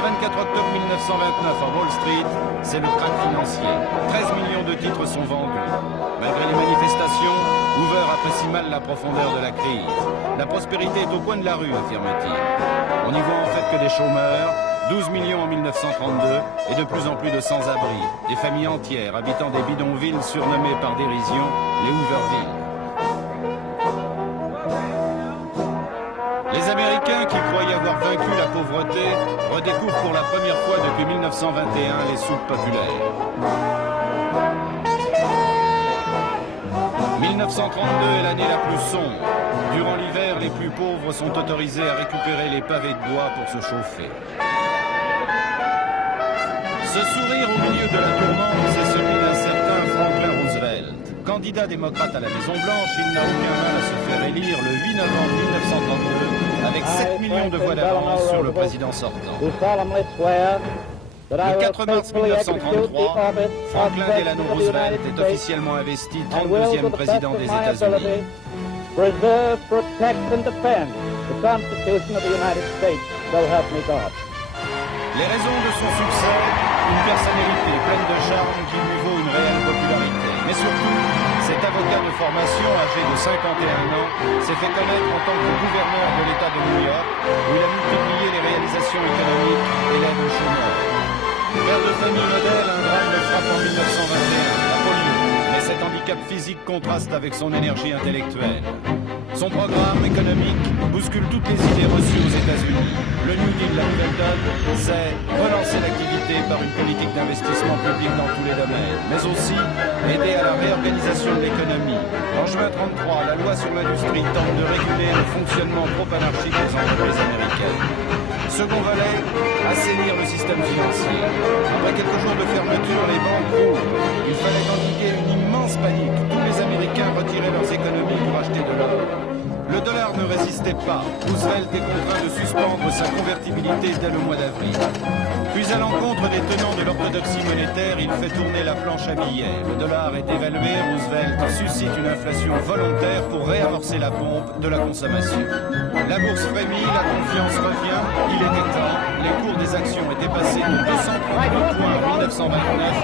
Le 24 octobre 1929, à Wall Street, c'est le krach financier. 13 millions de titres sont vendus. Malgré les manifestations, Hoover apprécie mal la profondeur de la crise. La prospérité est au coin de la rue, affirme-t-il. On n'y voit en fait que des chômeurs, 12 millions en 1932 et de plus en plus de sans-abri. Des familles entières habitant des bidonvilles surnommés par dérision les Hoovervilles. Les Américains qui croyaient avoir vaincu la pauvreté redécouvrent pour la première fois depuis 1921 les soupes populaires. 1932 est l'année la plus sombre. Durant l'hiver, les plus pauvres sont autorisés à récupérer les pavés de bois pour se chauffer. Ce sourire au milieu de la tourmente, c'est celui d'un certain Franklin Roosevelt. Candidat démocrate à la Maison-Blanche, il n'a aucun mal à se faire élire le 8 novembre 1932 avec 7 millions de voix d'avance sur le président sortant. Le 4 mars 1933, Franklin Delano Roosevelt est officiellement investi 32e président des États-Unis. Preserve, protect and defend the Constitution of the United States, so help me God. Les raisons de son succès, une personnalité pleine de charme qui lui vaut une réelle popularité. Mais surtout, cet avocat de formation âgé de 51 ans s'est fait connaître en tant que gouverneur de l'État de New York, où il a multiplié les réalisations économiques et l'aide aux chômeurs. Père de famille modèle, un drame le frappe en 1921, la polio. Mais cet handicap physique contraste avec son énergie intellectuelle. Son programme économique bouscule toutes les idées reçues aux États-Unis. Le New Deal, la nouvelle donne, c'est relancer l'activité par une politique d'investissement public dans tous les domaines, mais aussi aider à la réorganisation de l'économie. En juin 1933, la loi sur l'industrie tente de réguler le fonctionnement trop anarchique des entreprises américaines. Second volet, assainir le système financier. Après quelques jours de fermeture, les banques rouvrent. Il fallait endiguer une immense panique. Tous les Américains retiraient leurs économies pour acheter de l'or. Le dollar ne résistait pas. Roosevelt est contraint de suspendre sa convertibilité dès le mois d'avril. Puis à l'encontre des tenants de l'orthodoxie monétaire, il fait tourner la planche à billets. Le dollar est évalué, Roosevelt suscite une inflation volontaire pour réamorcer la pompe de la consommation. La bourse frémit, la confiance revient, il était temps. Les cours des actions étaient passés de 238 points en 1929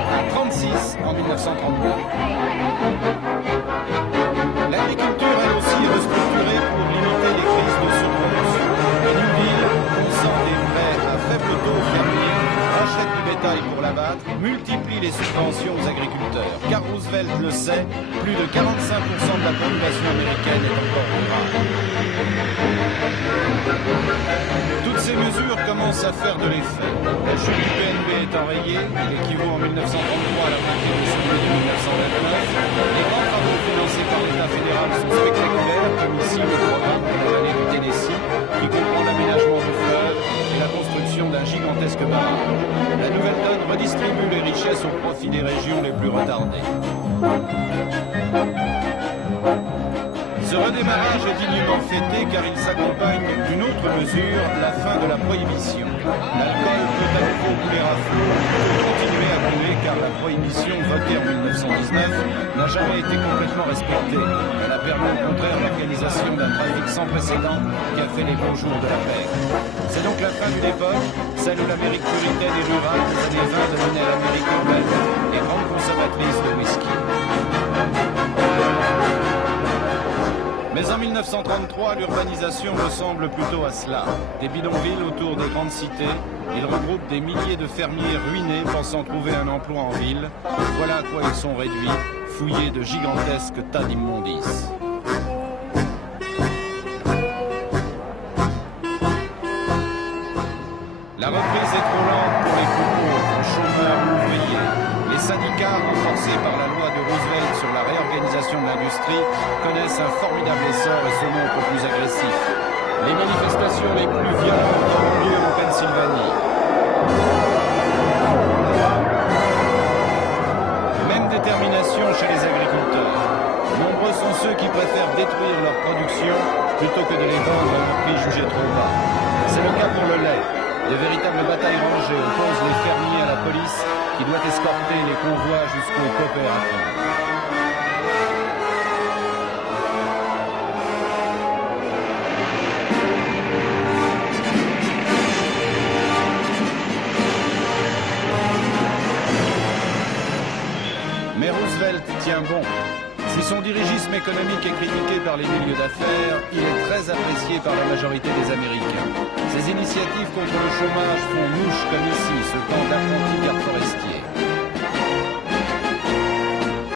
à 36 en 1932. L'agriculture, elle aussi, est restructurée pour limiter les crises de surproduction. Le New Deal consent des prêts à faible taux aux fermiers, achète du bétail pour l'abattre, multiplie les subventions aux agriculteurs. Car Roosevelt le sait, plus de 45% de la population américaine est encore rurale. Toutes ces mesures commencent à faire de l'effet. La chute du PNB est enrayée, il équivaut en 1933 à la moitié de celui de 1929. Les grands travaux financés par l'État fédéral sont spectaculaires, comme ici le programme de la vallée du Tennessee, qui comprend l'aménagement du fleuve et la construction d'un gigantesque barrage. La nouvelle donne redistribue les richesses au profit des régions les plus retardées. Ce redémarrage est dignement fêté car il s'accompagne d'une autre mesure, la fin de la prohibition. L'alcool peut à nouveau couler à flot, peut continuer à couler car la prohibition votée en 1919 n'a jamais été complètement respectée. Elle a permis au contraire l'organisation d'un trafic sans précédent qui a fait les beaux jours de la paix. C'est donc la fin d'une époque, celle où l'Amérique puritaine et rurale des années 20 devenait l'Amérique urbaine et grande consommatrice de whisky. Mais en 1933, l'urbanisation ressemble plutôt à cela. Des bidonvilles autour des grandes cités. Ils regroupent des milliers de fermiers ruinés pensant trouver un emploi en ville. Voilà à quoi ils sont réduits, fouillés de gigantesques tas d'immondices. La reprise est trop lente pour les plus pauvres, chômeurs ou ouvriers. Les syndicats, renforcés par la loi de Roosevelt sur la réorganisation de l'industrie, connaissent un formidable essor et se montrent plus agressifs. Les manifestations les plus violentes ont lieu en Pennsylvanie. Même détermination chez les agriculteurs. Nombreux sont ceux qui préfèrent détruire leur production plutôt que de les vendre à un prix jugé trop bas. C'est le cas pour le lait. De véritables batailles rangées opposent les fermiers à la police qui doit escorter les convois jusqu'aux coopératives. Mais Roosevelt tient bon. Si son dirigisme économique est critiqué par les milieux d'affaires, il est très apprécié par la majorité des Américains. Ses initiatives contre le chômage font mouche comme ici, ce camp d'apprentis gardes forestiers.